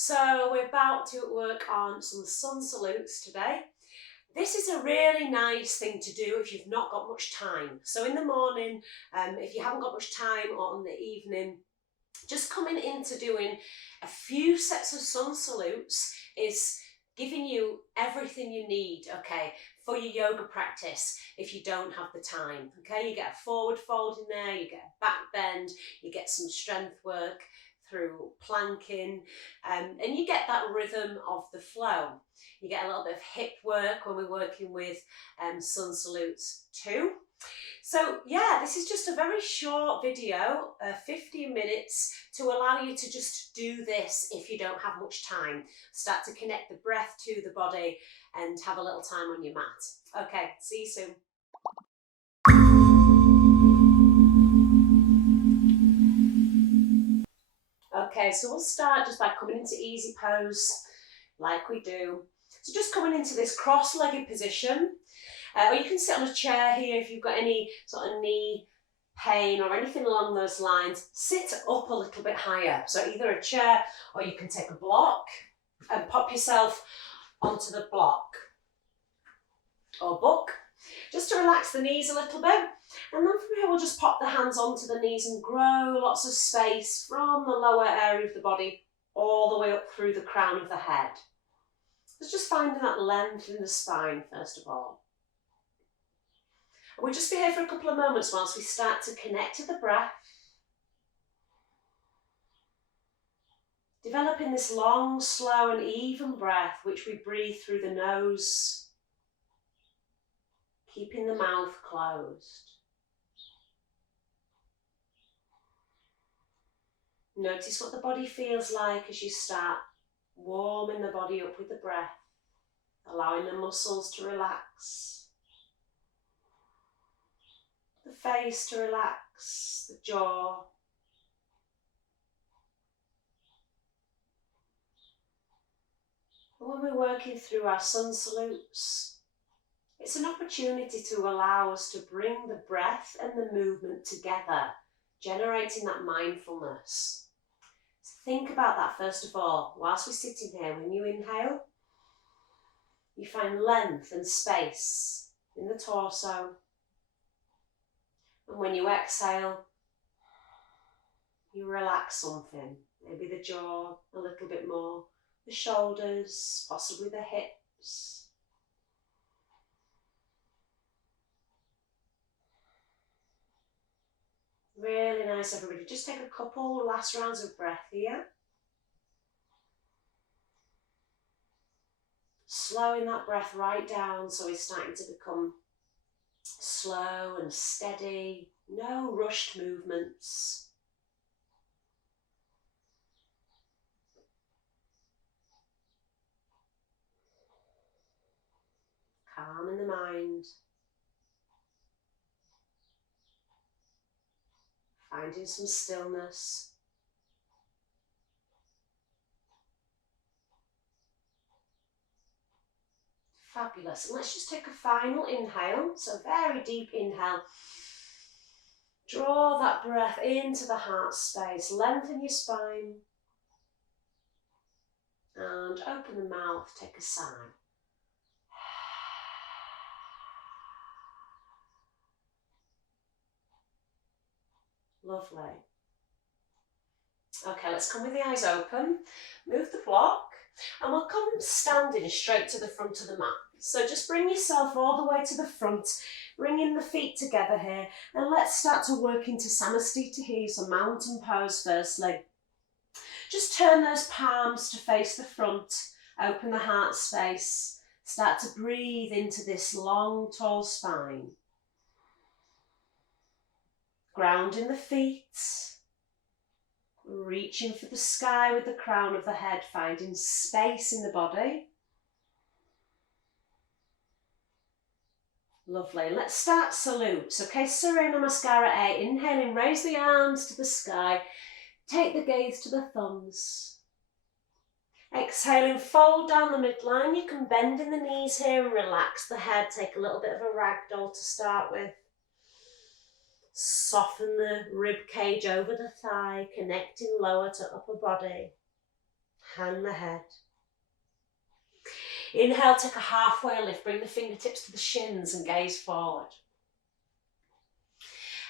So we're about to work on some sun salutes today. This is a really nice thing to do if you've not got much time. So in the morning, if you haven't got much time, or in the evening, just coming into doing a few sets of sun salutes is giving you everything you need, okay, for your yoga practice if you don't have the time, okay? You get a forward fold in there, you get a back bend, you get some strength work through planking, and you get that rhythm of the flow. You get a little bit of hip work when we're working with sun salutes too. So yeah, this is just a very short video, 15 minutes, to allow you to just do this if you don't have much time. Start to connect the breath to the body and have a little time on your mat. Okay, see you soon. Okay, so we'll start just by coming into easy pose, like we do. So just coming into this cross-legged position. Or you can sit on a chair here if you've got any sort of knee pain or anything along those lines. Sit up a little bit higher. So either a chair or you can take a block and pop yourself onto the block or book, just to relax the knees a little bit. And then from here we'll just pop the hands onto the knees and grow lots of space from the lower area of the body all the way up through the crown of the head. It's just finding that length in the spine first of all. We'll just be here for a couple of moments whilst we start to connect to the breath. Developing this long, slow and even breath which we breathe through the nose, keeping the mouth closed. Notice what the body feels like as you start warming the body up with the breath, allowing the muscles to relax, the face to relax, the jaw. And when we're working through our sun salutes, it's an opportunity to allow us to bring the breath and the movement together, generating that mindfulness. So think about that first of all. Whilst we're sitting here, when you inhale, you find length and space in the torso. And when you exhale, you relax something. Maybe the jaw a little bit more, the shoulders, possibly the hips. Really nice, everybody. Just take a couple last rounds of breath here. Slowing that breath right down so it's starting to become slow and steady. No rushed movements. Calm in the mind. Finding some stillness. Fabulous. And let's just take a final inhale. So very deep inhale. Draw that breath into the heart space. Lengthen your spine. And open the mouth. Take a sigh. Lovely. Okay, let's come with the eyes open. Move the block. And we'll come standing straight to the front of the mat. So just bring yourself all the way to the front, bringing the feet together here, and let's start to work into Samasthiti here, so mountain pose firstly. Just turn those palms to face the front, open the heart space, start to breathe into this long, tall spine. Grounding the feet, reaching for the sky with the crown of the head, finding space in the body. Lovely. Let's start salutes. Okay, Surya Namaskara A. Inhaling, raise the arms to the sky. Take the gaze to the thumbs. Exhaling, fold down the midline. You can bend in the knees here and relax the head. Take a little bit of a ragdoll to start with. Soften the rib cage over the thigh, connecting lower to upper body. hang the head. Inhale, take a halfway lift, bring the fingertips to the shins and gaze forward.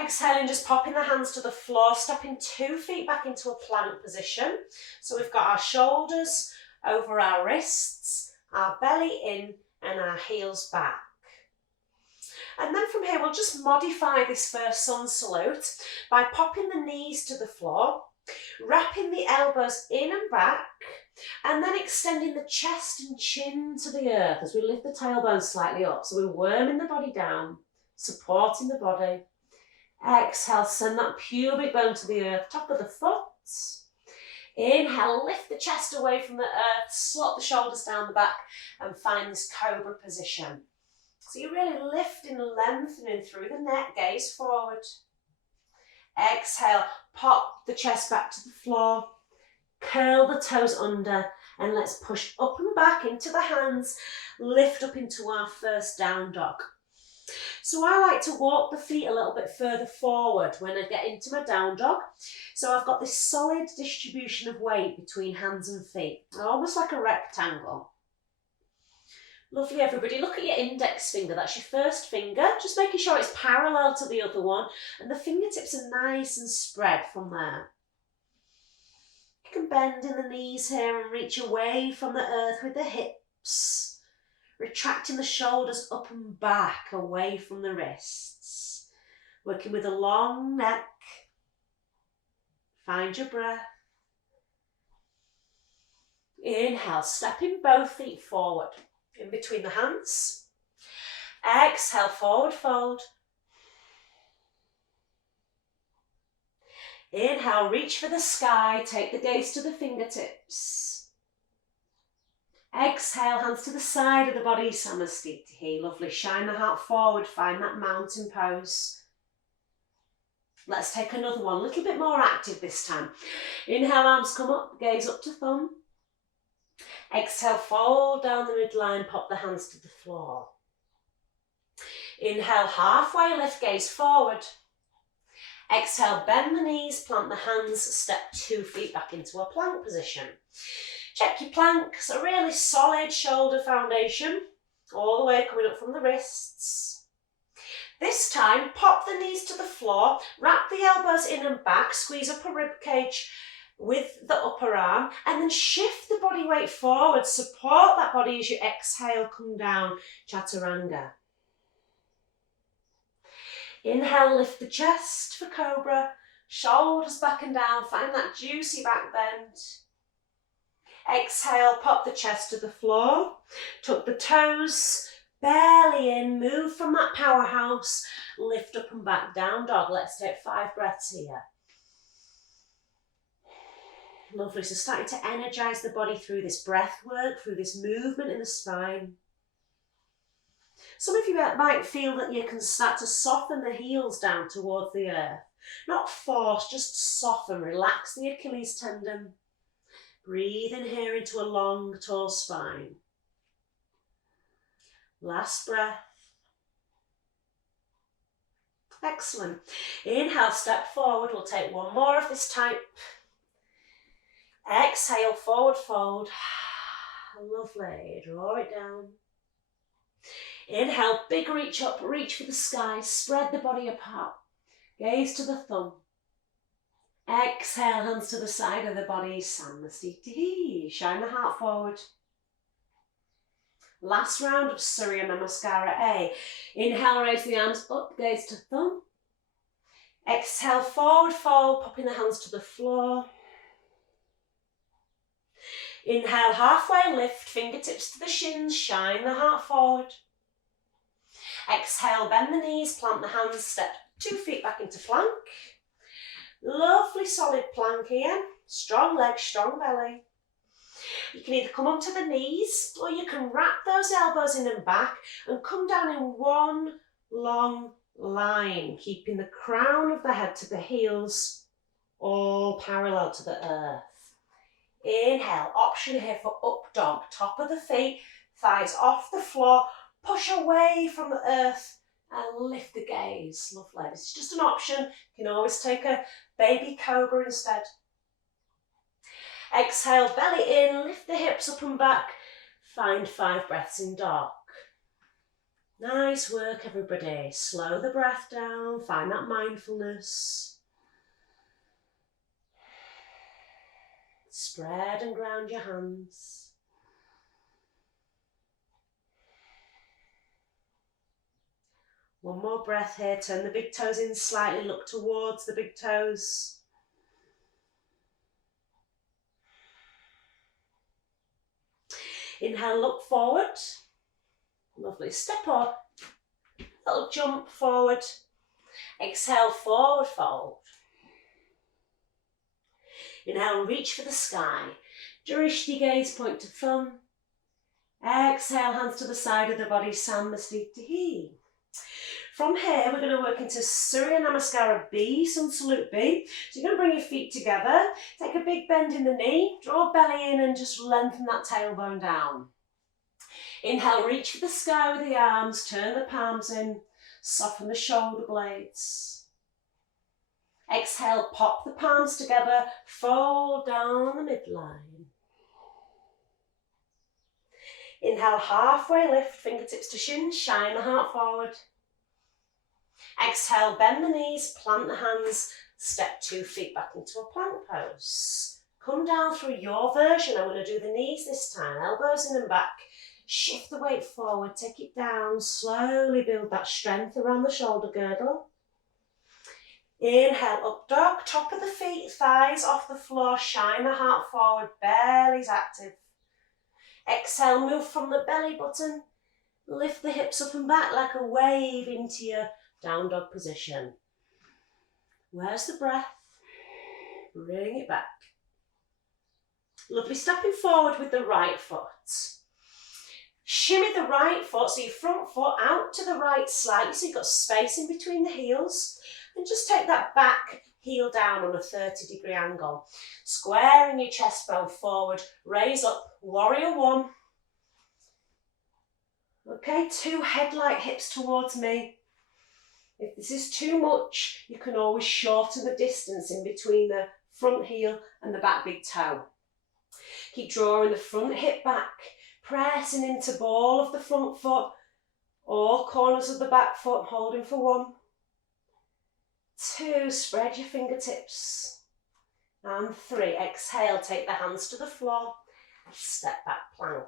Exhaling, just popping the hands to the floor, stepping 2 feet back into a plank position. So we've got our shoulders over our wrists, our belly in and our heels back. And then from here, we'll just modify this first sun salute by popping the knees to the floor, wrapping the elbows in and back, and then extending the chest and chin to the earth as we lift the tailbone slightly up. So we're worming the body down, supporting the body. Exhale, send that pubic bone to the earth, top of the foot. Inhale, lift the chest away from the earth, slot the shoulders down the back and find this cobra position. So you're really lifting and lengthening through the neck, gaze forward. Exhale, pop the chest back to the floor, curl the toes under, and let's push up and back into the hands, lift up into our first down dog. So I like to walk the feet a little bit further forward when I get into my down dog. So I've got this solid distribution of weight between hands and feet, almost like a rectangle. Lovely, everybody. Look at your index finger. That's your first finger. Just making sure it's parallel to the other one. And the fingertips are nice and spread from there. You can bend in the knees here and reach away from the earth with the hips. Retracting the shoulders up and back, away from the wrists. Working with a long neck. Find your breath. Inhale, stepping both feet forward. In between the hands. Exhale, forward fold. Inhale, reach for the sky, take the gaze to the fingertips. Exhale, hands to the side of the body, Samasthiti. Lovely, shine the heart forward, find that mountain pose. Let's take another one, a little bit more active this time. Inhale, arms come up, gaze up to thumb. Exhale, fold down the midline, pop the hands to the floor. Inhale, halfway lift, gaze forward. Exhale, bend the knees, plant the hands, step 2 feet back into a plank position. Check your planks, a really solid shoulder foundation, all the way coming up from the wrists. This time, pop the knees to the floor, wrap the elbows in and back, squeeze up a rib cage with the upper arm, and then shift the body weight forward. Support that body as you exhale, come down, Chaturanga. Inhale, lift the chest for cobra, shoulders back and down, find that juicy back bend. Exhale, pop the chest to the floor, tuck the toes, belly in, move from that powerhouse, lift up and back, down dog. Let's take 5 breaths here. Lovely, so starting to energise the body through this breath work, through this movement in the spine. Some of you might feel that you can start to soften the heels down towards the earth. Not force, just soften, relax the Achilles tendon. Breathe in here into a long, tall spine. Last breath. Excellent. Inhale, step forward. We'll take one more of this type. Exhale, forward fold. Lovely. Draw it down. Inhale, big reach up, reach for the sky. Spread the body apart. Gaze to the thumb. Exhale, hands to the side of the body. Samasthiti. Shine the heart forward. Last round of Surya Namaskara A. Inhale, raise the arms up, gaze to thumb. Exhale, forward fold, popping the hands to the floor. Inhale, halfway lift, fingertips to the shins, shine the heart forward. Exhale, bend the knees, plant the hands, step 2 feet back into plank. Lovely solid plank here. Strong legs, strong belly. You can either come onto the knees or you can wrap those elbows in and back and come down in one long line, keeping the crown of the head to the heels, all parallel to the earth. Inhale, option here for up dog, top of the feet, thighs off the floor, push away from the earth and lift the gaze. Lovely. This is just an option. You can always take a baby cobra instead. Exhale, belly in, lift the hips up and back. Find 5 breaths in dog. Nice work, everybody. Slow the breath down, find that mindfulness. Spread and ground your hands. One more breath here. Turn the big toes in slightly, look towards the big toes. Inhale, look forward. Lovely. Step up. Little jump forward. Exhale, forward fold. Inhale, reach for the sky. Drishti gaze, point to thumb. Exhale, hands to the side of the body, Samasthiti. From here, we're going to work into Surya Namaskara B, Sun Salute B. So you're going to bring your feet together, take a big bend in the knee, draw belly in and just lengthen that tailbone down. Inhale, reach for the sky with the arms, turn the palms in, soften the shoulder blades. Exhale, pop the palms together, fold down the midline. Inhale, halfway lift, fingertips to shins, shine the heart forward. Exhale, bend the knees, plant the hands, step 2 feet back into a plank pose. Come down through your version. I'm going to do the knees this time, elbows in and back. Shift the weight forward, take it down, slowly build that strength around the shoulder girdle. Inhale, up dog, top of the feet, thighs off the floor, shine the heart forward, belly's active. Exhale, move from the belly button, lift the hips up and back like a wave into your down dog position. Where's the breath? Bring it back. Lovely, stepping forward with the right foot. Shimmy the right foot, so your front foot out to the right slightly, so you've got space in between the heels. And just take that back heel down on a 30-degree angle. Squaring your chest bone forward, raise up, warrior 1. Okay, 2 headlight hips towards me. If this is too much, you can always shorten the distance in between the front heel and the back big toe. Keep drawing the front hip back, pressing into ball of the front foot, or corners of the back foot, holding for 1. 2, spread your fingertips. And 3, exhale, take the hands to the floor, step back plank.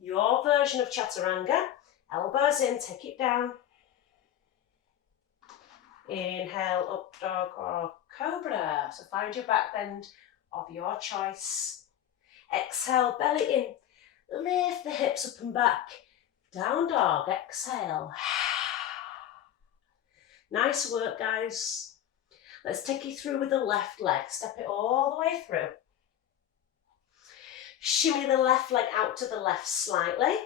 Your version of Chaturanga, elbows in, take it down. Inhale, up dog or cobra. So find your back bend of your choice. Exhale, belly in. Lift the hips up and back. Down dog, exhale. Nice work, guys. Let's take you through with the left leg. Step it all the way through. Shimmy the left leg out to the left slightly.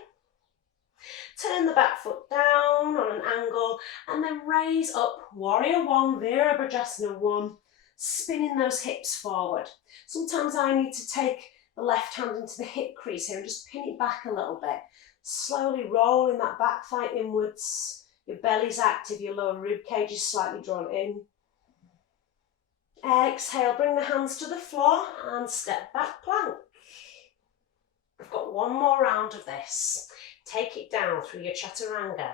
Turn the back foot down on an angle and then raise up, warrior 1, Virabhadrasana 1, spinning those hips forward. Sometimes I need to take the left hand into the hip crease here and just pin it back a little bit. Slowly rolling that back thigh inwards. Your belly's active, your lower rib cage is slightly drawn in. Exhale, bring the hands to the floor and step back plank. We've got 1 more round of this. Take it down through your Chaturanga.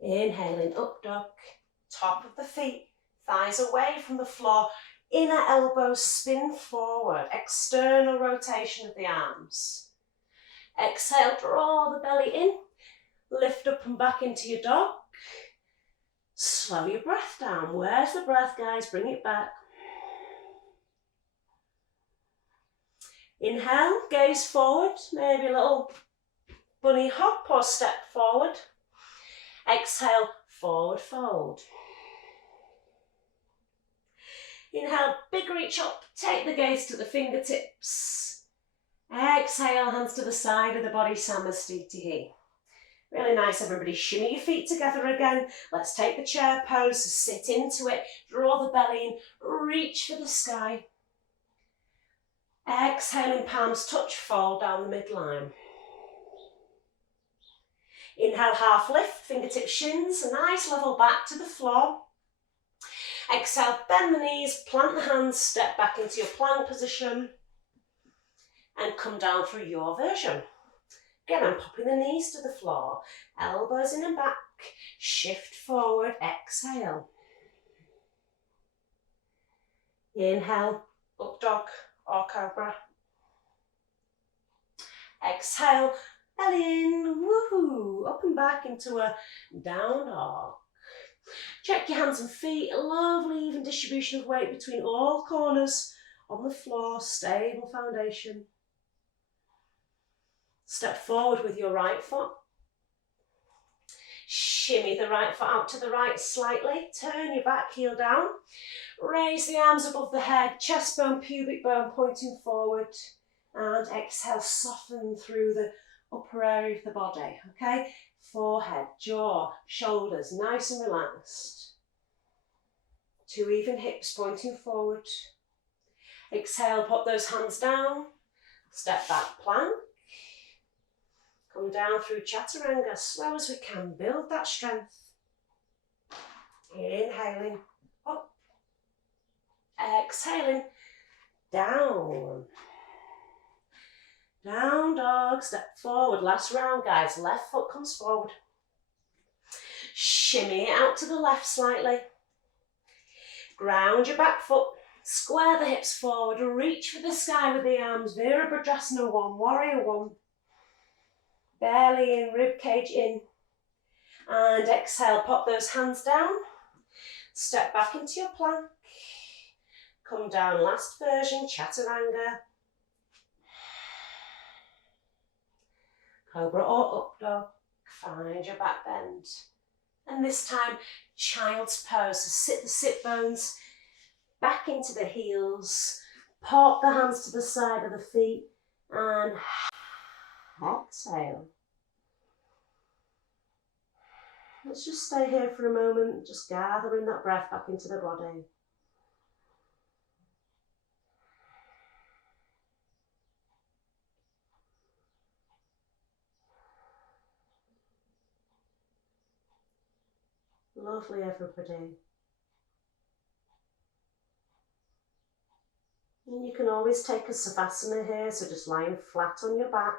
Inhaling, up dog, top of the feet, thighs away from the floor, inner elbows spin forward, external rotation of the arms. Exhale, draw the belly in, lift up and back into your dog. Slow your breath down. Where's the breath, guys? Bring it back. Inhale, gaze forward, maybe a little bunny hop or step forward. Exhale, forward fold. Inhale, big reach up, take the gaze to the fingertips. Exhale, hands to the side of the body, Samasthiti. Really nice, everybody. Shimmy your feet together again. Let's take the chair pose, sit into it, draw the belly in, reach for the sky. Exhaling, palms touch, fold down the midline. Inhale, half lift, fingertips, shins, a nice level back to the floor. Exhale, bend the knees, plant the hands, step back into your plank position and come down through your version. Again, I'm popping the knees to the floor, elbows in and back, shift forward, exhale. Inhale, up dog or cobra. Exhale, belly in, woohoo, up and back into a down dog. Check your hands and feet, a lovely even distribution of weight between all corners on the floor, stable foundation. Step forward with your right foot. Shimmy the right foot out to the right slightly, turn your back heel down. Raise the arms above the head, chest bone, pubic bone pointing forward. And exhale, soften through the upper area of the body, okay? Forehead, jaw, shoulders, nice and relaxed. 2 even hips pointing forward. Exhale, pop those hands down. Step back, plank. Come down through Chaturanga, slow as we can. Build that strength. Inhaling, up. Exhaling, down. Down dog, step forward, last round guys, left foot comes forward. Shimmy it out to the left slightly. Ground your back foot, square the hips forward, reach for the sky with the arms, Virabhadrasana 1, Warrior 1. Belly in, rib cage in. And exhale, pop those hands down. Step back into your plank. Come down, last version, Chaturanga. Cobra or up dog, find your back bend. And this time, child's pose. So sit the sit bones back into the heels. Pop the hands to the side of the feet and exhale. Let's just stay here for a moment, just gathering that breath back into the body. Lovely, everybody. And you can always take a savasana here, so just lying flat on your back,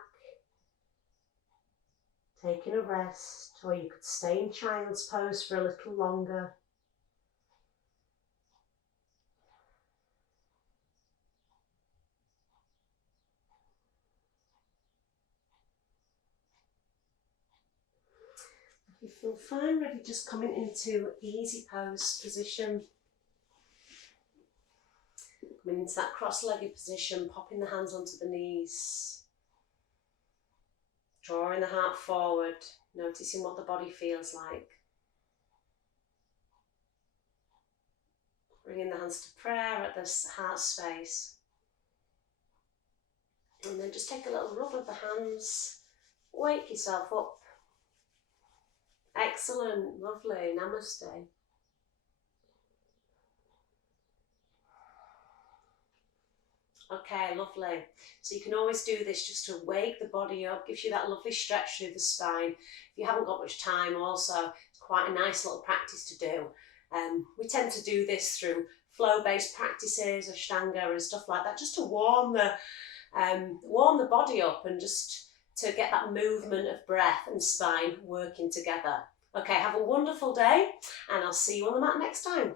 taking a rest, or you could stay in child's pose for a little longer. If you feel fine, ready, just coming into easy pose position. Coming into that cross-legged position, popping the hands onto the knees. Drawing the heart forward, noticing what the body feels like. Bringing the hands to prayer at the heart space. And then just take a little rub of the hands. Wake yourself up. Excellent, lovely, namaste. Okay, lovely. So you can always do this just to wake the body up, gives you that lovely stretch through the spine. If you haven't got much time also, it's quite a nice little practice to do. We tend to do this through flow-based practices, Ashtanga and stuff like that, just to warm the body up and just to get that movement of breath and spine working together. Okay, have a wonderful day and I'll see you on the mat next time.